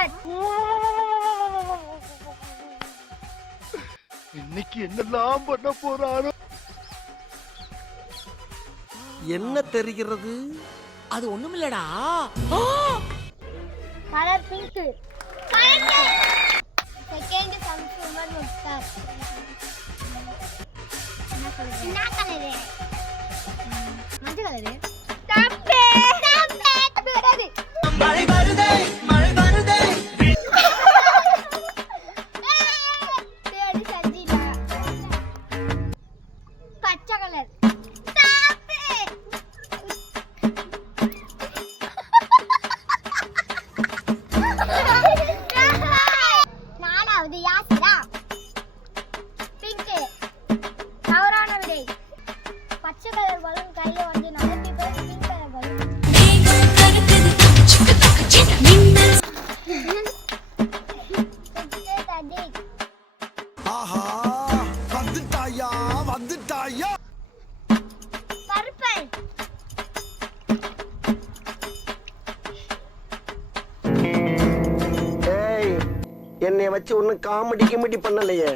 Cover. இன்னைக்கு என்னெல்லாம் பண்ண போறாரோ. என்ன தெரிகிறது? அது ஒண்ணுமில்லடா. Colour pink. Second consumer Mukhtar. என்ன கலரு? மஞ்சள் கலரு. தம்பே வராது. மழை வருதே மழை வருதே. தேடி சஞ்சிலா. பச்சை கலர். நாலாவது யாசிரா. பிங்க். தவறான விடை. பச்சை கலர் பலூன் கையில வந்து நகர்த்தி போய் பிங்க் கலர் பலூன். ஆஹா, வந்துட்டாயா வந்துட்டாயா. பர்பிள். ஏய், என்னை வச்சு ஒன்னும் காமெடி கிமெடி பண்ணலையே.